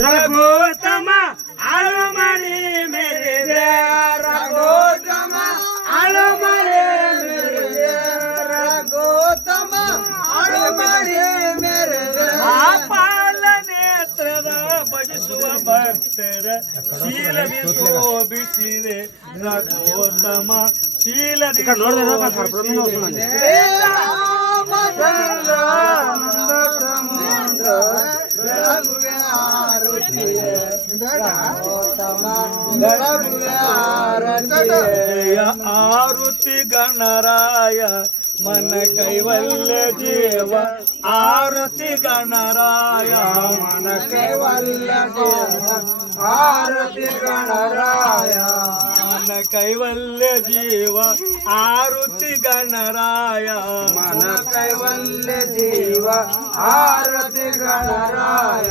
ರಘುತ್ತಮ ಆಳು ಮಾಡಿ ಮೆರೆದೆ ರಘುತ್ತಮ ಆಳು ಮಾಡಿ ಮೆರೆದೆ ರಘುತ್ತಮ ಆಳು ಮಾಡಿ ಮೆರೆದೆ ಆಪಾಲ ನೇತ್ರದ ಭಜಿಸುವ ಭಕ್ತರ ಶೀಲದಿ ಶೋಭಿಸಿದೆ ರಘುತ್ತಮ ಶೀಲದಿ ಆರುತಿ ಗಣರಾಯ ಮನ ಕೈವಲ್ಯ ಜೀವ ಆರುತಿ ಗಣರಾಯ ಮನ ಕೈವಲ್ಯ ದೇವ ಆರತಿ ಗಣರಾಯ ಮನ ಕೈವಲ್ಯ ಜೀವ ಆರುತಿ ಗಣರಾಯ ಮನ ಕೈವಲ್ಯ ಜೀವ ಆರತಿ ಗಣರಾಯ